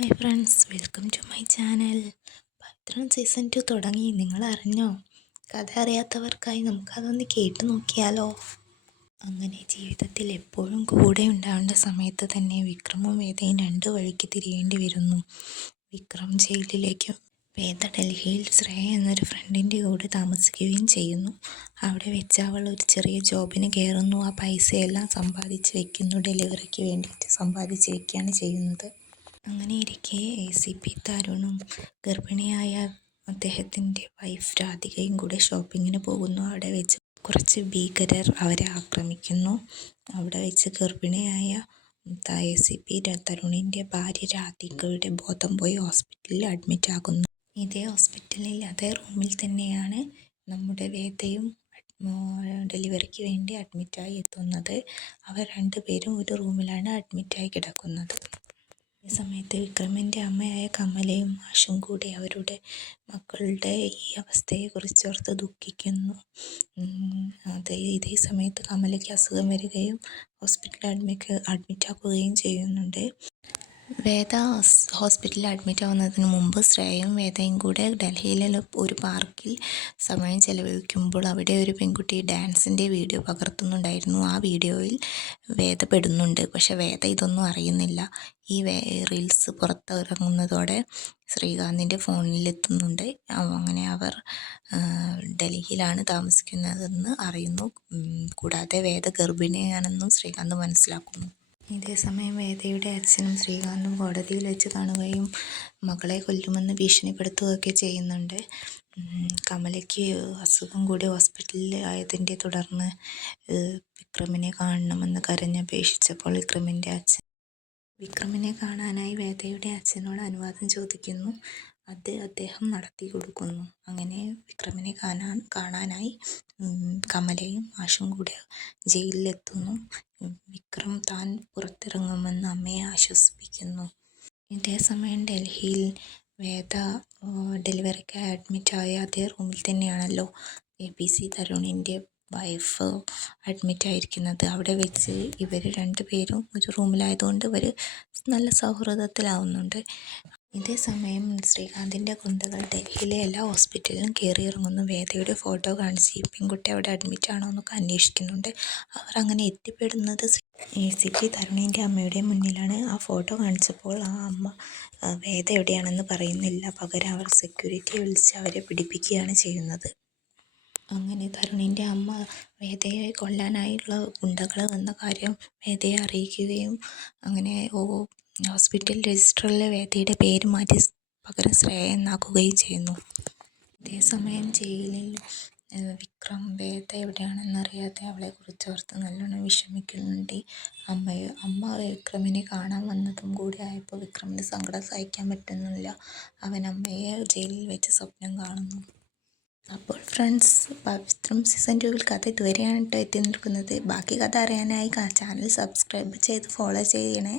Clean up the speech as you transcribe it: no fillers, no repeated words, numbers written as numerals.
Hi friends, welcome to my channel. Pavithram season 2 തുടങ്ങി. നിങ്ങൾ അറിഞ്ഞോ? കഥ അറിയാത്തവർക്കായി നമുക്കതൊന്ന് കേട്ടു നോക്കിയാലോ? അങ്ങനെ ജീവിതത്തിൽ എപ്പോഴും കൂടെ ഉണ്ടാവേണ്ട സമയത്ത് തന്നെ വിക്രമും വേദയും രണ്ട് വഴിക്ക് തിരിയേണ്ടി വരുന്നു. വിക്രം ജയിലിലേക്കും വേദ ഡൽഹിയിൽ ശ്രേയ എന്നൊരു ഫ്രണ്ടിൻ്റെ കൂടെ താമസിക്കുകയും ചെയ്യുന്നു. അവിടെ വെച്ച് അവൾ ഒരു ചെറിയ ജോബിന് കയറുന്നു. ആ പൈസയെല്ലാം സമ്പാദിച്ച് വയ്ക്കുന്നു. ഡെലിവറിക്ക് വേണ്ടിയിട്ട് സമ്പാദിച്ച് വയ്ക്കുകയാണ് ചെയ്യുന്നത്. അങ്ങനെയിരിക്കെ ACP തരുണും ഗർഭിണിയായ അദ്ദേഹത്തിൻ്റെ വൈഫ് രാധികയും കൂടെ ഷോപ്പിങ്ങിന് പോകുന്നു. അവിടെ വെച്ച് കുറച്ച് ഭീകരർ അവരെ ആക്രമിക്കുന്നു. അവിടെ വെച്ച് ഗർഭിണിയായ ACP തരുണിൻ്റെ ഭാര്യ രാധികയുടെ ബോധം പോയി ഹോസ്പിറ്റലിൽ അഡ്മിറ്റ് ആകുന്നു. ഇതേ ഹോസ്പിറ്റലിൽ അതേ റൂമിൽ തന്നെയാണ് നമ്മുടെ വേദയും ഡെലിവറിക്ക് വേണ്ടി അഡ്മിറ്റായി എത്തുന്നത്. അവർ രണ്ടുപേരും ഒരു റൂമിലാണ് അഡ്മിറ്റായി കിടക്കുന്നത്. ഈ സമയത്ത് വിക്രമിൻ്റെ അമ്മയായ കമലയും ആശും കൂടി അവരുടെ മക്കളുടെ ഈ അവസ്ഥയെക്കുറിച്ച് ഓർത്ത് ദുഃഖിക്കുന്നു. ഇതേ സമയത്ത് കമലയ്ക്ക് അസുഖം വരികയും ഹോസ്പിറ്റലിൽ അഡ്മിറ്റാക്കുകയും ചെയ്യുന്നുണ്ട്. വേദ ഹോസ്പിറ്റലിൽ അഡ്മിറ്റ് ആവുന്നതിന് മുമ്പ് ശ്രേയയും വേദയും കൂടെ ഡൽഹിയിലെ ഒരു പാർക്കിൽ സമയം ചെലവഴിക്കുമ്പോൾ അവിടെ ഒരു പെൺകുട്ടി ഡാൻസിൻ്റെ വീഡിയോ പകർത്തുന്നുണ്ടായിരുന്നു. ആ വീഡിയോയിൽ വേദ പെടുന്നുണ്ട്. പക്ഷെ വേദ ഇതൊന്നും അറിയുന്നില്ല. ഈ റീൽസ് പുറത്തിറങ്ങുന്നതോടെ ശ്രീകാന്തിൻ്റെ ഫോണിലെത്തുന്നുണ്ട്. അങ്ങനെ അവർ ഡൽഹിയിലാണ് താമസിക്കുന്നതെന്ന് അറിയുന്നു. കൂടാതെ വേദ ഗർഭിണിയാണെന്നും ശ്രീകാന്ത് മനസ്സിലാക്കുന്നു. ഇതേസമയം വേദയുടെ അച്ഛനും ശ്രീകാന്തും കോടതിയിൽ വെച്ച് കാണുകയും മകളെ കൊല്ലുമെന്ന് ഭീഷണിപ്പെടുത്തുകയൊക്കെ ചെയ്യുന്നുണ്ട്. കമലയ്ക്ക് അസുഖം കൂടി ഹോസ്പിറ്റലിൽ ആയതിൻ്റെ തുടർന്ന് വിക്രമിനെ കാണണമെന്ന് കരഞ്ഞപേക്ഷിച്ചപ്പോൾ വിക്രമിനെ കാണാനായി വേദയുടെ അച്ഛനോട് അനുവാദം ചോദിക്കുന്നു. അദ്ദേഹം നടത്തി കൊടുക്കുന്നു. അങ്ങനെ വിക്രമിനെ കാണാനായി കമലയും ആശും കൂടെ ജയിലിലെത്തുന്നു. വിക്രം താൻ പുറത്തിറങ്ങുമെന്ന് അമ്മയെ ആശ്വസിപ്പിക്കുന്നു. ഇതേസമയം ഡൽഹിയിൽ വേദ ഡെലിവറിക്കായി അഡ്മിറ്റായ അതേ റൂമിൽ തന്നെയാണല്ലോ APC തരുണിൻ്റെ വൈഫ് അഡ്മിറ്റായിരിക്കുന്നത്. അവിടെ വെച്ച് ഇവർ രണ്ടുപേരും ഒരു റൂമിലായതുകൊണ്ട് ഇവർ നല്ല സൗഹൃദത്തിലാവുന്നുണ്ട്. ഇതേസമയം ശ്രീകാന്തിൻ്റെ ഗുണ്ടകൾ ഡൽഹിയിലെ എല്ലാ ഹോസ്പിറ്റലിലും കയറിയിറങ്ങുന്നു. വേദയുടെ ഫോട്ടോ കാണിച്ച് ഈ പെൺകുട്ടി അവിടെ അഡ്മിറ്റാണോ എന്നൊക്കെ അന്വേഷിക്കുന്നുണ്ട്. അവർ അങ്ങനെ എത്തിപ്പെടുന്നത് ACP തരുണിൻ്റെ അമ്മയുടെ മുന്നിലാണ്. ആ ഫോട്ടോ കാണിച്ചപ്പോൾ ആ അമ്മ വേദ എവിടെയാണെന്ന് പറയുന്നില്ല. പകരം അവർ സെക്യൂരിറ്റിയെ വിളിച്ച് അവരെ പിടിപ്പിക്കുകയാണ് ചെയ്യുന്നത്. അങ്ങനെ തരുണിൻ്റെ അമ്മ വേദയെ കൊല്ലാനായുള്ള ഗുണ്ടകൾ എന്ന കാര്യം വേദയെ അറിയിക്കുകയും അങ്ങനെ ഹോസ്പിറ്റൽ രജിസ്റ്ററിലെ വേദയുടെ പേര് മാറ്റി പകരം ശ്രേയ എന്നാക്കുകയും ചെയ്യുന്നു. ഇതേസമയം ജയിലിൽ വിക്രം വേദ എവിടെയാണെന്നറിയാതെ അവളെക്കുറിച്ച് ഓർത്ത് നല്ലോണം വിഷമിക്കുന്നുണ്ട്. അമ്മ വിക്രമിനെ കാണാൻ വന്നതും കൂടി ആയപ്പോൾ വിക്രമിന് സങ്കടം സഹിക്കാൻ പറ്റുന്നില്ല. അവൻ അമ്മയെ ജയിലിൽ വെച്ച് സ്വപ്നം കാണുന്നു. അപ്പോൾ ഫ്രണ്ട്സ്, പവിത്രം സീസൺ 2 കഥ ഇതുവരെയാണ് എത്തി നിൽക്കുന്നത്. ബാക്കി കഥ അറിയാനായി ചാനൽ സബ്സ്ക്രൈബ് ചെയ്ത് ഫോളോ ചെയ്യണേ.